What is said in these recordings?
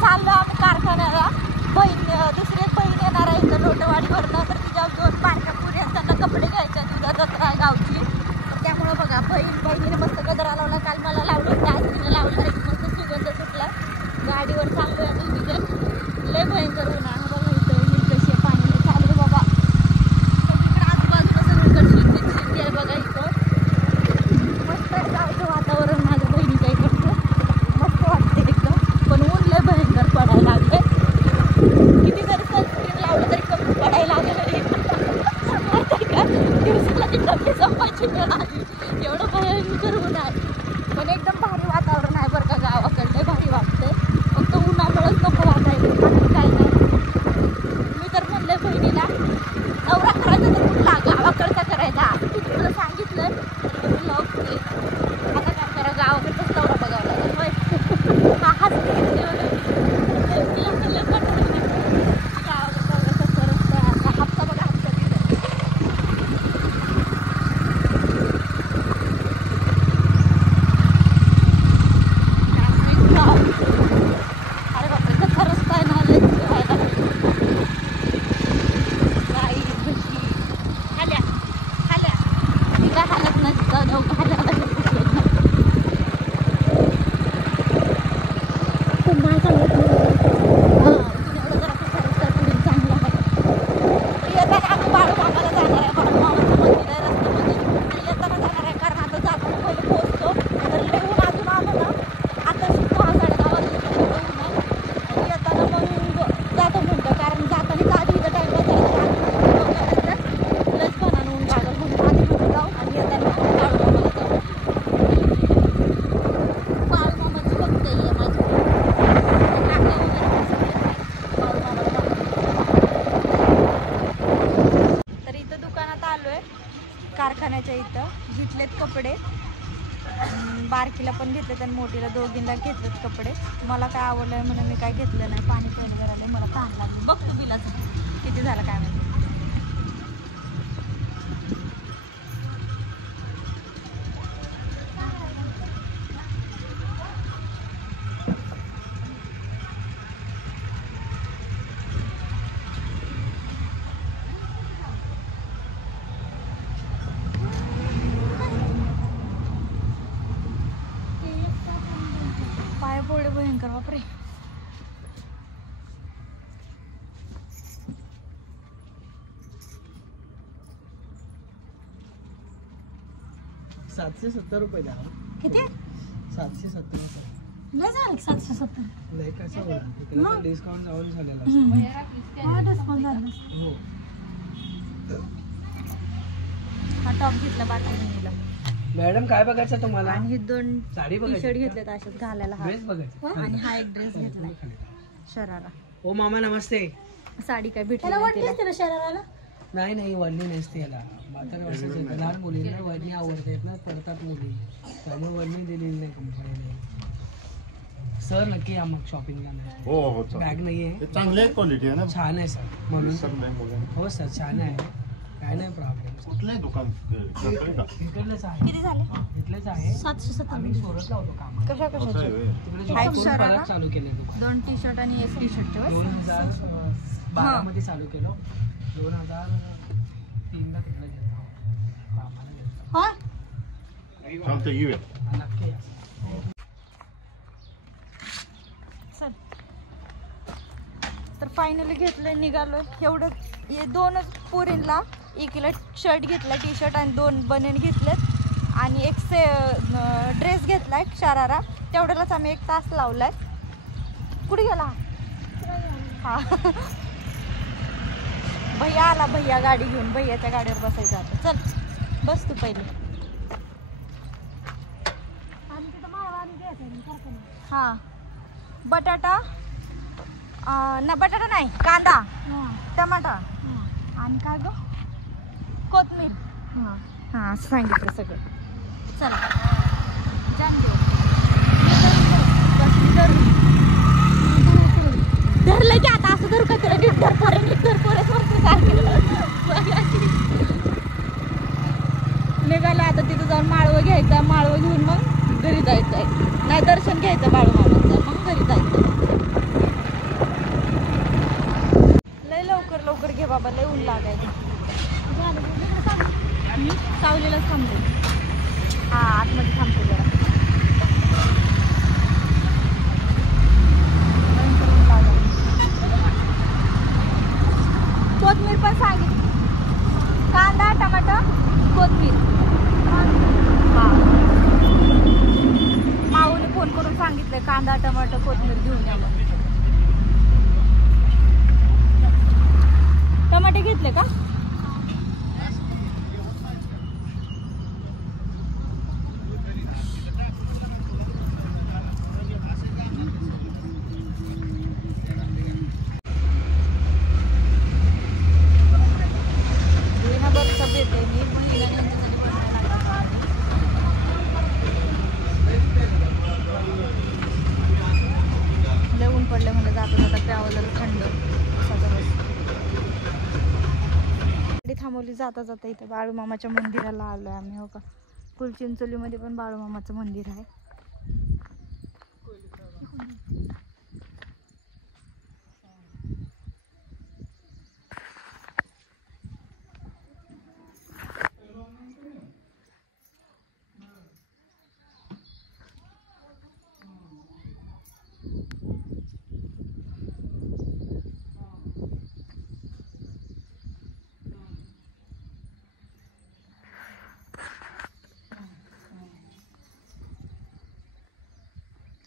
चाललो आम्ही कारखान्याला. दुसरी एक बहीण येणार आहे इथं लोटवाडीवरनं, तर तिच्यावर 2 पारख्या पुरी आहेत, त्यांना कपडे घ्यायचे. उद्या जत्रा आहे गावची, तर त्यामुळं बघा बहिणीने मस्त गजरा लावला. काल मला लावलं, आजरीला लावला, मस्त सुगंध सुटला. गाडीवर चाललोय आता तिथे. लय भयंकर ऊन आहे बघा इथं. ही कशी आहे, पाणी चालू बाबा. सगळीकडे आजूबाजूला सगळीकडे शेती आहे बघा इथं. मस्त आहे गावचं वातावरण माझ्या बहिणीच्या इकडचं. मस्त वाटते एकदम, पण ऊन लय भयंकर पडायला लागले. किती जरी सनस्क्रीन लावलं तरी कमी पडायला लागले. दिवसाला ती कमी संपायची वेळ आली. एवढं भयंकर ऊन आहे, पण एकदम भारी वातावरण आहे बरं का गावाकडे. भारी वाटतंय, फक्त उन्हामुळेच नको वाटायला. काही नाही. मी तर म्हणले बहिणीला नवरा करायचा तर कुठला गावाकडचा करायचा. तुला सांगितलं ओके, आता काय करा, गावाकडचाच नवरा बघावा लागेल. होय हा हसते हप्ता बघा हप्ता तिथे. अरे बापरे, कसा रस्ता आहे ना, लय फिरायला. गाई म्हशी खाल्या खाल्या तिला हालत नाही, जाऊ खाल्या कारखान्याच्या इथं. घेतलेत कपडे, बारकीला पण घेतलेत आणि मोठीला, दोघींना घेतलेत कपडे. मला काय आवडलंय म्हणून मी काय घेतलं नाही. पाणी पण करायला मला ताण लागली. बघ तू बिलाचं किती झालं काय माहिती. पाय भयंकर बापरे. ₹770 द्या. किती? 770. लय झालं 770. लय कसं बोला, तिकडे डिस्काउंट जाऊन झालेला. हा डिस्काउंट झालं. हो. हा टॉप घेतला बाकी बहिणीला. मॅडम काय बघायचं तुम्हाला? आणि हे 2 साडी टी शर्ट घेतलेत अशाच घालायला. हा ड्रेस बघायचा आणि हा एक ड्रेस घेतलाय शरारा. ओ मामा नमस्ते. साडी काय भेटली नाही शराराला? नाही वडणी नसते याला. म्हाताऱ्या वर्षाचे लहान मुलींना वडणी आवडतात ना, पडतात मुली, त्यामुळे वडणी दिलेली नाही कंपनीने. सर नक्की या मग शॉपिंगला. नाही हो बॅग नाहीये, चांगली क्वालिटी आहे ना. छान आहे सर म्हणून. हो सर छान आहे, काय नाही प्रॉब्लेम. कुठलंही दुकान इकडलंच आहे. किती झाले? इथलेच आहे. 770. आम्ही सोडतला होतो काम. कशाचे? तिकडे चालू केले दुकान. 2 टी शर्ट आणि एक टी शर्ट 2012 मध्ये चालू केलं. 2003 ला तिकडे गेलो कामाला गेलो. होय चालतं येऊया. नक्की या. चल तर फायनली घेतलंय, निघालोय. एवढं हे 2च पोरींना एकीला शर्ट घेतला, टी शर्ट, आणि 2 बनियन घेतलेत, आणि एक ड्रेस घेतलाय शरारा. तेवढ्यालाच आम्ही 1 तास लावलाय. कुठे गेला हा? भैया आला, भैया गाडी घेऊन. भैयाच्या गाडीवर बसायचं आता. चल बस तू पहिले. हा बटाटा ना, बटाटा नाही, कांदा, टमाटा आणि काय ग, कोथमीर. हा सांगितलं सगळं. चला जाण धरलं की आता असं धरू का तुला? निघालं आता. तिथं जाऊन माळवं घ्यायचं, माळवं घेऊन मग घरी जायचंय. नाही दर्शन घ्यायचं बाळूमामाचं, मग घरी जायचं. लय लवकर लवकर घे बाबा, लय ऊन लागायचं. सावलीलाच थांबतो. हा आतमध्ये थांबतो जरा. कोथमीर पण सांगितली. कांदा टमाटा कोथमीर. हा माऊने फोन करून सांगितलंय कांदा टमाटा कोथमीर घेऊन या म्हणून. टमाटे घेतले का? ऊन पडले म्हणजे जाता जाता प्यावं जरा थंड गाडी थांबवली. जाता जाता इथे बाळूमामाच्या मंदिराला आलोय आम्ही. हो का, कुलचिंचोलीमध्ये पण बाळूमामाचं मंदिर आहे.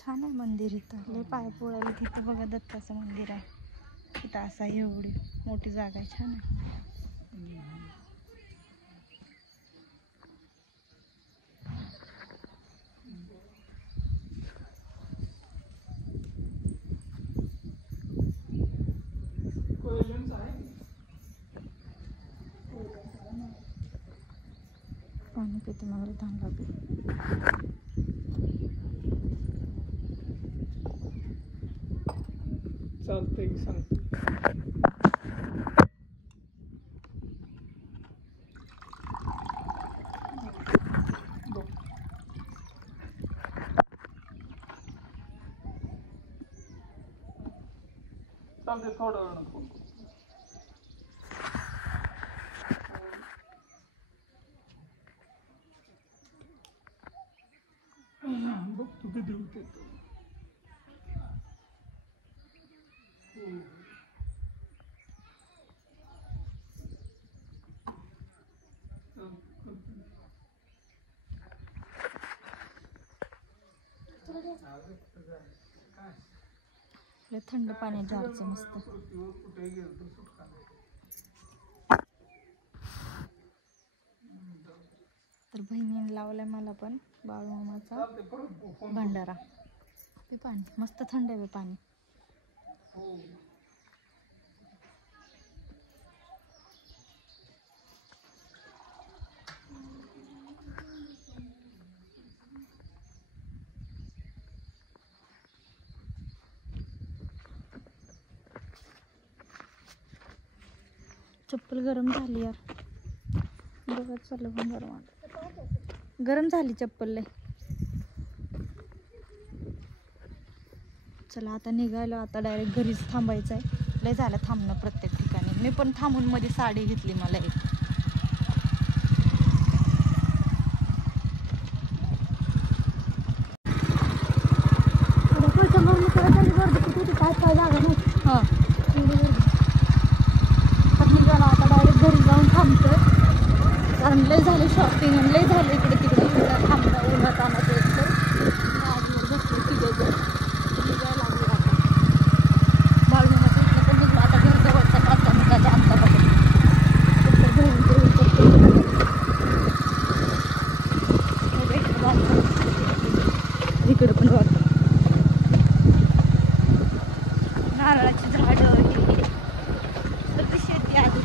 छान आहे मंदिर इथं. लय पाय पोळायला तिथं बघा दत्ताचं मंदिर आहे. इथं असा एवढी मोठी जागा आहे. छान आहे. पाणी पिते मला धान लागली. चालतंय की सांगतो. चालतंय थोडं वेळ नको. बघ तू किती होते. थंड पाणी जारचं मस्त. तर बहिणीने लावलाय मला पण बाळूमामाचा भंडारा. ते पाणी मस्त थंड आहे पाणी. चप्पल गरम झाली यार. बघत चाललं पण गरम झाली चप्पल लय. चला आता निघालो. आता डायरेक्ट घरीच थांबायचं आहे. लय झालं थांबणं प्रत्येक ठिकाणी. मी पण थांबून मध्ये साडी घेतली मला एक. काय जागा नाही. हां आता डायरेक्ट घरी जाऊन थांबतोय. कारण लय झाले शॉपिंग आणि लय झालं इकडे तिकडे थांबणं उन्हात आणायचं. एक तर आजवर बसले तिघं निघायला लागले. आता बाळूमामाचं इथलं पण निघलं. आता घर जवळचा 5 मिनिटाच्या अंतरावर. इकडे पण वाटतं नारळाची झाडं ही सगळी शेती आहे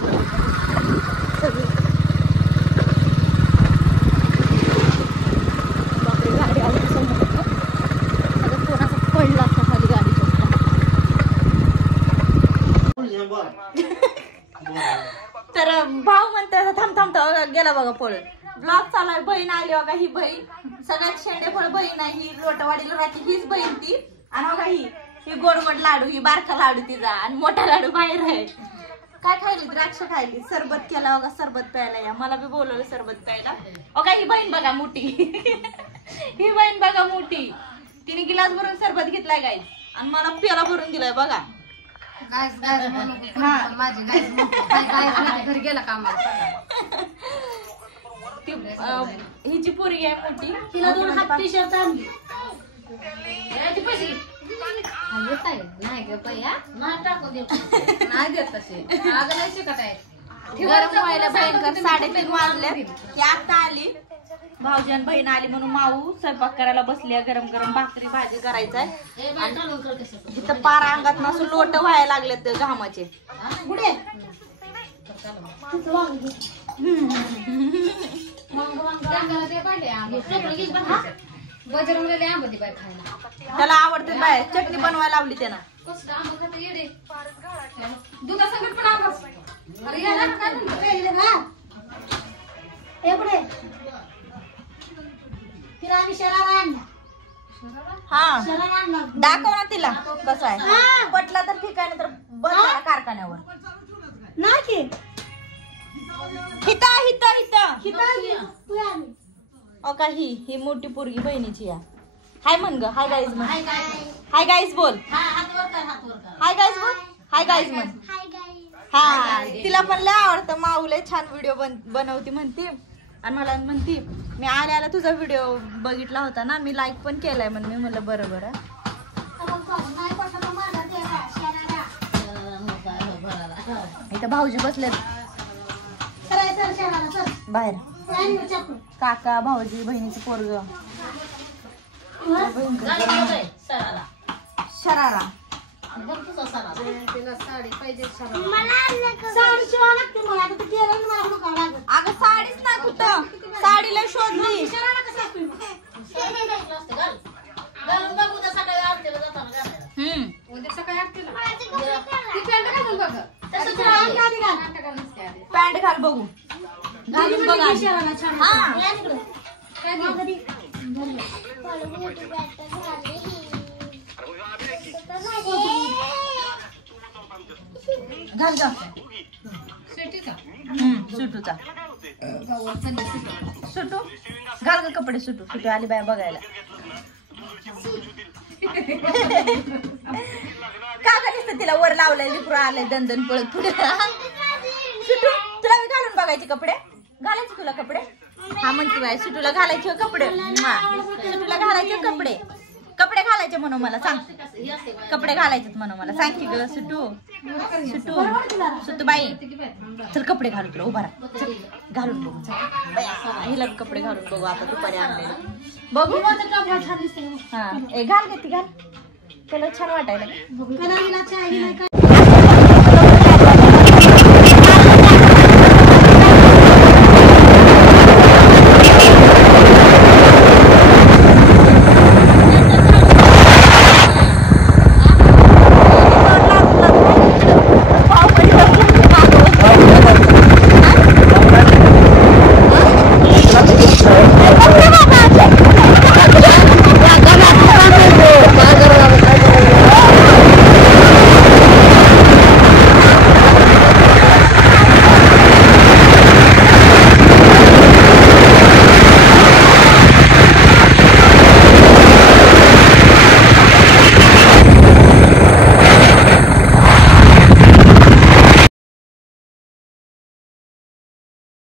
सगळी. बापरे गाडी आली समोर. आता कोणाचा पडला असता खाली गाडीच्या. तर भाऊ म्हणते थांब थांब गेला बघा पळत. ब्लॉग चालू आहे. बहीण आली बघा. ही बहीण सगळ्यात शेंडेफळ बहीण आहे ही, लोटवाडीला राहते हीच बहीण ती. आणि बघा ही गोड गोड लाडू, ही बारका लाडू तिचा आणि मोठा लाडू बाहेर आहे. काय खायली? द्राक्ष खायली. सरबत केला बघा, सरबत प्यायला या. मला बी बोलवलं सरबत प्यायला. बघा ही बहीण बघा मोठी ही बहीण बघा मोठी, तिने गिलास भरून सरबत घेतलाय गाईस आणि मला प्याला भरून दिलाय बघा. घरी गेला कामाला. हिची पोरगी आहे मोठी, तिला 2 हाफ टी शर्ट आणली. नाही ग पया, नाही टाकू दे, नाही देत तसे. अगं नाही शिकत आहे. गरम व्हायला भयंकर 3:30 वाजले. ती आता आली, भाऊजी आणि बहीण आली म्हणून माऊ स्वयंपाक करायला बसली. गरम गरम भाकरी भाजी करायचंय. इथं पार अंगात नसून लोट व्हायला लागले घामाचे. पुढे बजरंगला आंबती बाय खायला. त्याला आवडते बाय, चटणी बनवायला लावली त्यानं. दुधा संकट पण आंबा. अरे याला काय म्हणतो तिला आम्ही शरारा आणला. हा शरारा आणला. दाखव ना तिला कसं आहे. पटला तर ठीक आहे, तर बस कारखान्यावर नाही की हिता हिता हिता तू आली. का ही मोठी पोरगी बहिणीची या. हाय म्हण ग, हाय गाईज म्हण. हाय गाईज बोल. हाय गाईज बोल. हाय गाईज म्हण. हा तिला पण लय आवडतं. माऊ लय छान व्हिडिओ बनवती म्हणती आणि मला म्हणती मी आल्याला तुझा व्हिडिओ बघितला होता ना, मी लाईक पण केलाय म्हणून. मी म्हणलं बरोबर आहे. इथं भाऊजी बसले बाहेर. काका भाऊजी बहिणीचं पोरग शरारा. अगं साडीच नाही कुठं, साडीला शोधली. पॅन्ट घाल बघू, घालून बघा. घाल जा सुटूचा. सुटू घाल ग कपडे. सुटू आली बाय बघायला. का ग तिला वर लावलंय, लिपुरा आलंय दंदन पळत पुढे. सुटू तुला मी घालून बघायचे कपडे, घालायचे तुला कपडे. हा म्हणते बाय सुटूला घालायचे कपडे. सुटूला घालायचे कपडे, कपडे घालायचे म्हणून मला सांग. कपडे घालायचे म्हणून मला सांग की ग सुटू. सुटू बाई चल कपडे घालू तुला. उभा राहा, घालून बघू. हिला कपडे घालून बघू. आता दुपारी आणले बघू. हा घाल घेते घाल, तुला छान वाटायला.